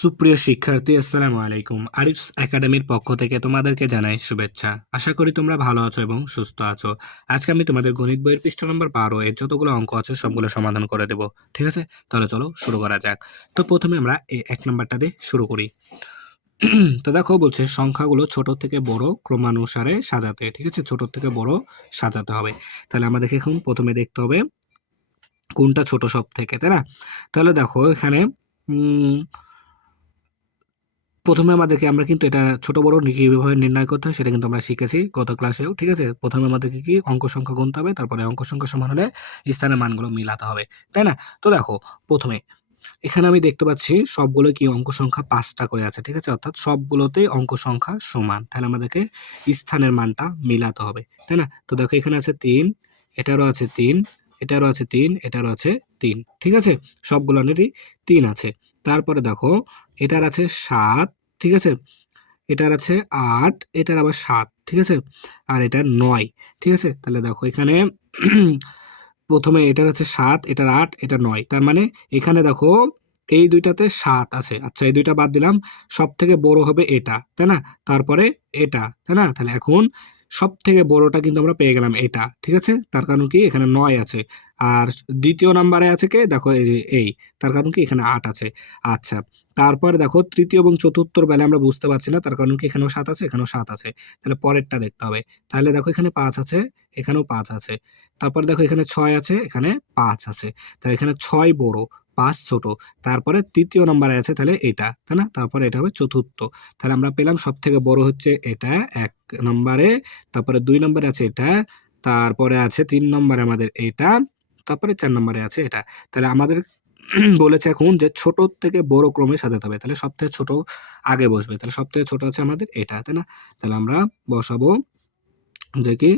সুপ্রিয় শিক্ষার্থী, আসসালামু আলাইকুম। আরিফস একাডেমির পক্ষ থেকে তোমাদেরকে জানাই শুভেচ্ছা। আশা করি তোমরা ভালো আছো এবং সুস্থ আছো। আজকে আমি তোমাদের গণিত বইয়ের পৃষ্ঠা নম্বর 12 এর যতগুলো অঙ্ক আছে সবগুলো সমাধান করে দেব। ঠিক আছে, তাহলে চলো শুরু করা যাক। তো প্রথমে আমরা এই 1 নাম্বারটা দিয়ে শুরু করি। তো দেখো বলছে সংখ্যাগুলো ছোট থেকে বড় ক্রমানুসারে সাজাতে। ঠিক আছে, ছোট থেকে বড় সাজাতে হবে। তাহলে আমাদেরকে এখন প্রথমে দেখতে হবে কোনটা ছোট সব থেকে, তাই না? তাহলে দেখো এখানে উম প্রথমে আমাদেরকে আমরা কিন্তু এটা ছোট বড় কিভাবে নির্ণয় করতে হয় সেটা কিন্তু আমরা শিখেছি গত ক্লাসেও। ঠিক আছে, প্রথমে আমাদেরকে কি অঙ্ক সংখ্যা গুনতে হবে, তারপরে অঙ্ক সংখ্যা সমান হলে স্থানের মানগুলো মিলাতে হবে, তাই না? তো দেখো প্রথমে এখানে আমি দেখতে পাচ্ছি সবগুলো কি অঙ্ক সংখ্যা 5টা করে আছে। ঠিক আছে, অর্থাৎ সবগুলোতেই অঙ্ক সংখ্যা সমান। তাহলে আমাদেরকে স্থানের মানটা মিলাতে হবে, তাই না? তো দেখো এখানে আছে 3, এটারও আছে 3, এটারও আছে 3, এটারও আছে 3। ঠিক আছে, সবগুলোরই 3 আছে। তারপরে দেখো এটার আছে 7, ঠিক আছে, এটার আছে 8, এটার আবার 7, ঠিক আছে, আর এটার 9। ঠিক আছে, তাহলে দেখো এখানে প্রথমে এটার আছে 7, এটার 8, এটা 9। তার মানে এখানে দেখো এই দুইটাতে 7 আছে। আচ্ছা, এই দুইটা বাদ দিলাম, সব থেকে বড় হবে এটা, তাই না? তারপরে এটা, তাই না? তাহলে এখন সব থেকে বড়টা কিন্তু আমরা পেয়ে গেলাম এটা। ঠিক আছে, তার কারণ কি এখানে 9 আছে। আর দ্বিতীয় নাম্বারে আছে কে, দেখো এই যে এই, তার কারণ কি এখানে 8 আছে। আচ্ছা, তারপরে দেখো তৃতীয় এবং চতুর্থর বেলা আমরা বুঝতে পারছি না, তার কারণ কি এখানেও 7 আছে, এখানেও 7 আছে। তাহলে পরেরটা দেখতে হবে। তাহলে দেখো এখানে 5 আছে, এখানেও 5 আছে। তারপরে দেখো এখানে 6 আছে, এখানে 5 আছে। তাহলে এখানে 6 বড়, 5 ছোট। তারপরে তৃতীয় নম্বরে আছে তাহলে এটা, তাই না? তারপরে এটা হবে চতুর্থ। তাহলে আমরা পেলাম সব থেকে বড় হচ্ছে এটা 1 নম্বরে, তারপরে 2 নম্বরে আছে এটা, তারপরে আছে 3 নম্বরে আমাদের এটা, তারপরে 4 নম্বরে আছে এটা। তাহলে আমাদের বলেছে এখন যে ছোট থেকে বড় ক্রমে সাজাতে হবে। তাহলে সব থেকে ছোট আগে বসবে। তাহলে সব থেকে ছোট আছে আমাদের এটা, তাই না? তাহলে আমরা বসাবো যে কি,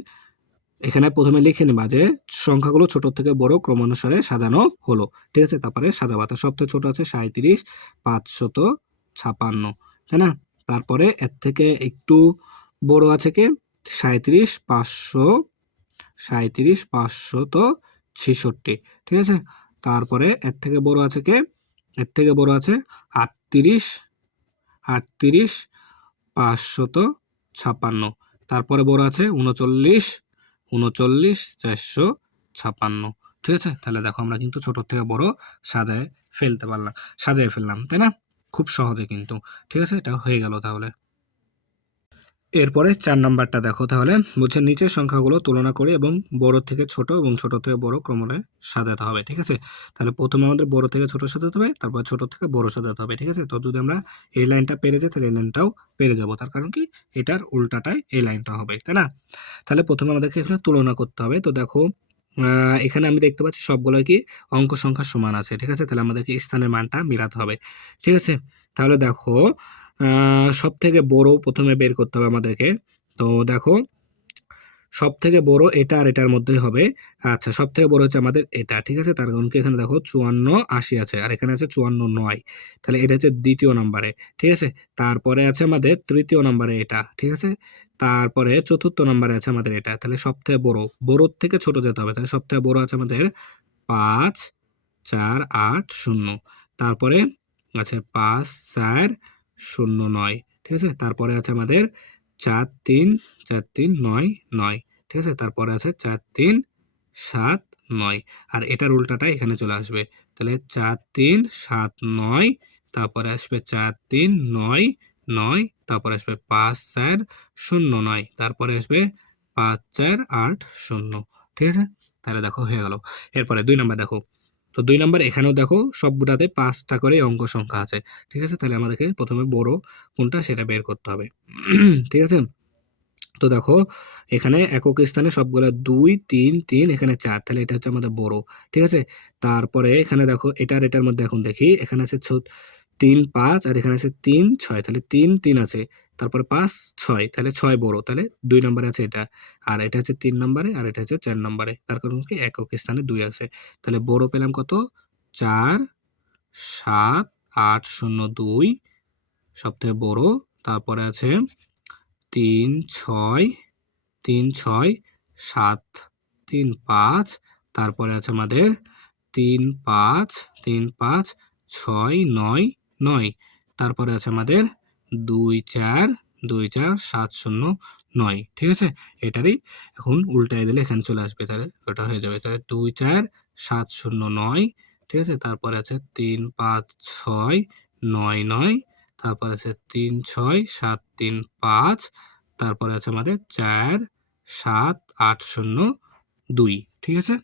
এখানে প্রথমে লিখে নিবা যে সংখ্যাগুলো ছোট থেকে বড় ক্রমানুসারে সাজানো হলো। ঠিক আছে, তারপরে সাজাবাতা সবথেকে ছোট আছে 37 556, তাই না? তারপরে এর থেকে একটু বড় আছে কি 37 566। ঠিক আছে, তারপরে এর থেকে বড় আছে কে, এর থেকে বড় আছে 38 556। তারপরে বড় আছে 39 ঠিক আছে, তাহলে দেখো আমরা কিন্তু ছোট থেকে বড় সাজায় সাজিয়ে ফেললাম, তাই না? খুব সহজে কিন্তু। ঠিক আছে, এটা হয়ে গেল। তাহলে এরপরে 4 নাম্বারটা দেখো। তাহলে বলছে নিচের সংখ্যাগুলো তুলনা করে এবং বড় থেকে ছোট এবং ছোট থেকে বড় ক্রমে সাজাতে হবে। ঠিক আছে, তাহলে প্রথমে আমাদের বড় থেকে ছোট সাজাতে হবে, তারপর ছোট থেকে বড় সাজাতে হবে। ঠিক আছে, তো যদি আমরা এই লাইনটা পেরে যাই তাহলে এই লাইনটাও পেরে যাব, তার কারণ কি এটার উল্টাটাই এই লাইনটা হবে, তাই না? তাহলে প্রথমে আমাদেরকে এখানে তুলনা করতে হবে। তো দেখো এখানে আমি দেখতে পাচ্ছি সবগুলো কি অঙ্ক সংখ্যা সমান আছে। ঠিক আছে, তাহলে আমাদেরকে স্থানের মানটা মিলাতে হবে। ঠিক আছে, তাহলে দেখো সব থেকে বড় প্রথমে বের করতে হবে আমাদেরকে। তো দেখো সব থেকে বড় এটা আর এটার মধ্যেই হবে। আচ্ছা, সব থেকে বড় হচ্ছে আমাদের এটা। ঠিক আছে, তার কারণ কি এখানে দেখো 54 80 আছে, আর এখানে আছে 54 9। তাহলে এটা হচ্ছে দ্বিতীয় নম্বরে। ঠিক আছে, তারপরে আছে আমাদের তৃতীয় নম্বরে এটা। ঠিক আছে, তারপরে চতুর্থ নম্বরে আছে আমাদের এটা। তাহলে সব থেকে বড়, বড় থেকে ছোট যেতে হবে। তাহলে সব থেকে বড় আছে আমাদের 5480। তারপরে আছে 5409। ঠিক আছে, তারপরে আছে আমাদের 434399। ঠিক আছে, তারপরে আছে 4379। আর এটার উল্টাটা এখানে চলে আসবে। তাহলে 4379, তারপরে আসবে 4399, তারপরে আসবে 5409, তারপরে আসবে 5480। ঠিক আছে, তাহলে দেখো হয়ে গেল। এরপরে 2 নাম্বার দেখো। তো 2 নাম্বার এখানেও দেখো সবগুলাতে 5টা করে অঙ্ক সংখ্যা আছে। ঠিক আছে, তাহলে আমাদেরকে প্রথমে বড় কোনটা সেটা বের করতে হবে। ঠিক আছে, তো দেখো এখানে একক স্থানে সবগুলা 2 3 3, এখানে 4, তাহলে এটা হচ্ছে আমাদের বড়। ঠিক আছে, তারপরে এখানে দেখো এটার এটার মধ্যে এখন দেখি এখানে আছে 3 5, আর এখানে আছে 3 6, তাহলে 3 3 আছে, তারপরে 5 6, তাহলে 6 বড়। তাহলে 2 নম্বরে আছে এটা, আর এটা হচ্ছে 3 নম্বরে, আর এটা হচ্ছে 4 নম্বরে। তার কারণ কি একক স্থানে 2 আছে। তাহলে বড় পেলাম কত, 4 7 8 0 2 সবথেকে বড়। তারপরে আছে 3 6 3 6 7 3 5, তারপরে আছে আমাদের 3 5 3 5 6 9 9। তারপরে আছে আমাদের 2 4 2 4 7 0 9, ঠিক আছে? এটারই এখন উল্টায় দিলে এখানে চলে আসবে, তাহলে ওটা হয়ে যাবে। তাহলে 2 4 7 0 9, ঠিক আছে? তারপরে আছে 3 5 6 9 9, তারপরে আছে 3 6 7 3 5, তারপরে আছে আমাদের 4 7 8 0 2, ঠিক আছে?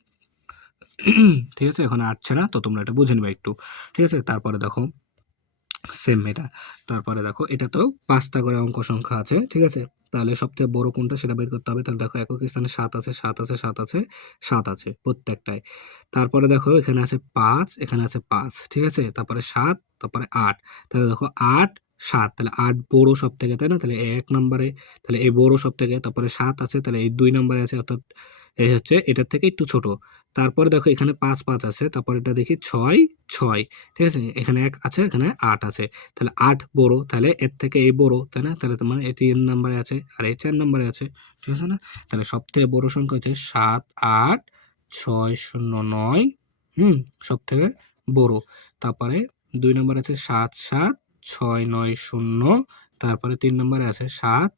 ঠিক আছে? এখন আসছে না, তো তোমরা এটা বুঝে নিবা একটু, ঠিক আছে? তারপরে দেখো সেম এটা, তারপরে দেখো এটাতেও 5টা করে অঙ্ক সংখ্যা আছে, ঠিক আছে? তাহলে সবথেকে বড় কোনটা সেটা বের করতে হবে। তাহলে দেখো একক স্থানে 7 আছে, 7 আছে, 7 আছে, 7 আছে প্রত্যেকটায়। তারপরে দেখো এখানে আছে 5, এখানে আছে 5, ঠিক আছে? তারপরে 7, তারপরে 8। তাহলে দেখো 8 7, তাহলে 8 বড় সবথেকে, তাই না? তাহলে 1 নম্বরে, তাহলে এই বড় সবথেকে, তারপরে 7 আছে, তাহলে এই 2 নম্বরে আছে, অর্থাৎ এই হচ্ছে এটার থেকে একটু ছোট। তারপরে দেখো এখানে 5 5 আছে, তারপরে এটা দেখি 6 6, ঠিক আছে? এখানে 1 আছে, এখানে 8 আছে। তাহলে 8 বড়, তাহলে এর থেকে এই বড়, তাই না? তাহলে তোমার এই 3 নম্বরে আছে আর এই 4 নম্বরে আছে, ঠিক আছে না? তাহলে সবথেকে বড় সংখ্যা হচ্ছে 7 8 6 0 9, সবথেকে বড়। তারপরে 2 নম্বরে আছে 7 7 6 9 0, তারপরে 3 নম্বরে আছে 7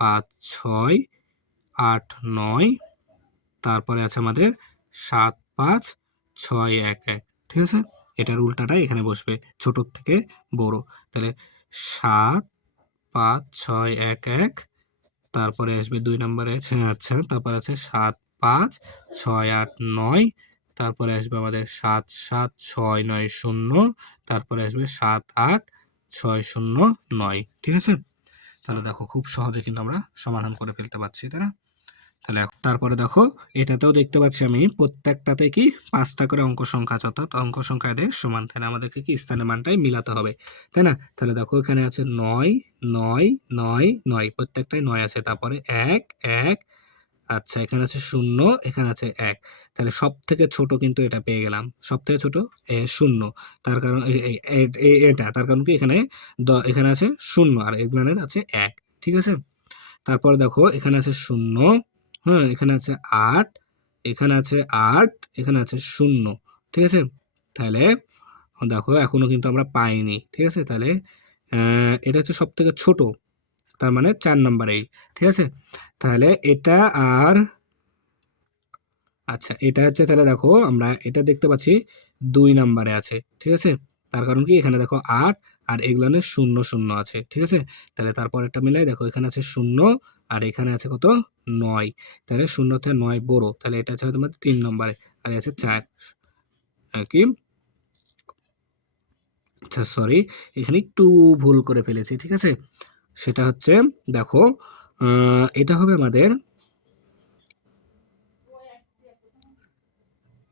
5 6 8 9, তারপরে আছে আমাদের 7 5 6 1 1, ঠিক আছে? এটার উল্টাটাই এখানে বসবে, ছোট থেকে বড়। তাহলে 7 5 6 1 1, তারপরে আসবে 2 নম্বরে আছে, আচ্ছা, তারপর আছে 7 5 6 8 9, তারপরে আসবে আমাদের 7 7 6 9 0, তারপরে আসবে 7 8 6 0 9, ঠিক আছে? তাহলে দেখো খুব সহজে কিন্তু আমরা সমাধান করে ফেলতে পারছি, তাই না? তাহলে তারপরে দেখো এটাতেও দেখতে পাচ্ছি আমি প্রত্যেকটাতে কি 5টা করে অঙ্ক সংখ্যা আছে, অর্থাৎ অঙ্ক সংখ্যা এদের সমান। তাহলে আমাদেরকে কি স্থানের মানটাই মিলাতে হবে, তাই না? তাহলে দেখো এখানে আছে 9 9 9 9, প্রত্যেকটাই 9 আছে। তারপরে 1 1, আচ্ছা, এখানে আছে 0, এখানে আছে 1। তাহলে সব থেকে ছোট কিন্তু এটা পেয়ে গেলাম, সব থেকে ছোট 0। তার কারণ এটা, তার কারণ কি এখানে এখানে আছে 0 আর এগুলানের আছে 1, ঠিক আছে? তারপরে দেখো এখানে আছে 0, হ্যাঁ, এখানে আছে 8, এখানে আছে 8, এখানে আছে 0, ঠিক আছে? তাহলে দেখো এখনো কিন্তু আমরা পাইনি, ঠিক আছে? তাহলে এটা হচ্ছে সব থেকে ছোট, তার মানে 4 নম্বরেই, ঠিক আছে? তাহলে এটা আর, আচ্ছা, এটা হচ্ছে, তাহলে দেখো আমরা এটা দেখতে পাচ্ছি 2 নম্বরে আছে, ঠিক আছে? তার কারণ কি এখানে দেখো 8 আর এগুলানের 0 0 আছে, ঠিক আছে? তাহলে তারপর এটা মিলাই দেখো এখানে আছে 0 আর এখানে আছে কত 9, তাহলে 0 থেকে 9 বড়, তাহলে এটা হচ্ছে তোমার 3 নম্বরে আর এই আছে 4, কি, আচ্ছা সরি, এখানে একটু ভুল করে ফেলেছি, ঠিক আছে? সেটা হচ্ছে দেখো এটা হবে আমাদের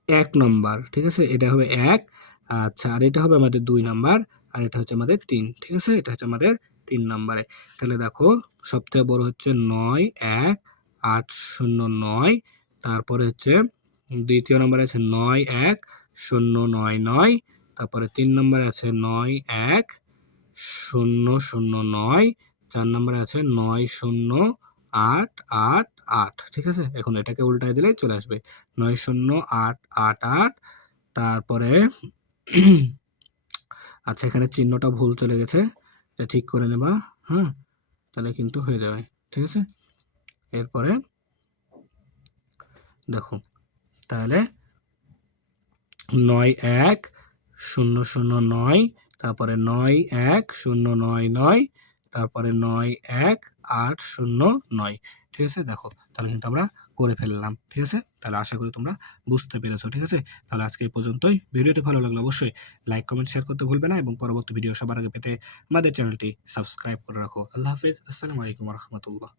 1 নম্বর, ঠিক আছে? এটা হবে 1, আচ্ছা, আর এটা হবে আমাদের 2 নাম্বার, আর এটা হচ্ছে আমাদের 3, ঠিক আছে? এটা হচ্ছে আমাদের 3 নম্বরে। তাহলে দেখো সবথেকে বড় হচ্ছে 9 1 8 0 9, তারপরে হচ্ছে দ্বিতীয় নম্বরে আছে 9 1 0 9 9, তারপরে 3 নম্বরে আছে 9 1 0 0 9, 4 নম্বরে আছে 9 0 8 8 8, ঠিক আছে? এখন এটাকে উল্টায় দিলেই চলে আসবে 9 0 8 8 8, তারপরে আচ্ছা, এখানে চিহ্নটা ভুল চলে গেছে, এটা ঠিক করে নেবা, হ্যাঁ? তাহলে কিন্তু হয়ে যাবে, ঠিক আছে? এরপরে দেখো তাহলে 9 1 0 0 9, তারপরে 9 1 0 9 9, তারপরে 9 1 8 0 9, ঠিক আছে? দেখো তাহলে কিন্তু আমরা করে ফেললাম, ঠিক আছে? তাহলে আশা করি তোমরা বুঝতে পেরেছো, ঠিক আছে? তাহলে আজকে এই পর্যন্তই। ভিডিওটি ভালো লাগলে অবশ্যই লাইক কমেন্ট শেয়ার করতে ভুলবে না, এবং পরবর্তী ভিডিও সবার আগে পেতে আমাদের চ্যানেলটি সাবস্ক্রাইব করে রাখো। আল্লাহ হাফেজ, আসসালামু আলাইকুম ওয়া রাহমাতুল্লাহ।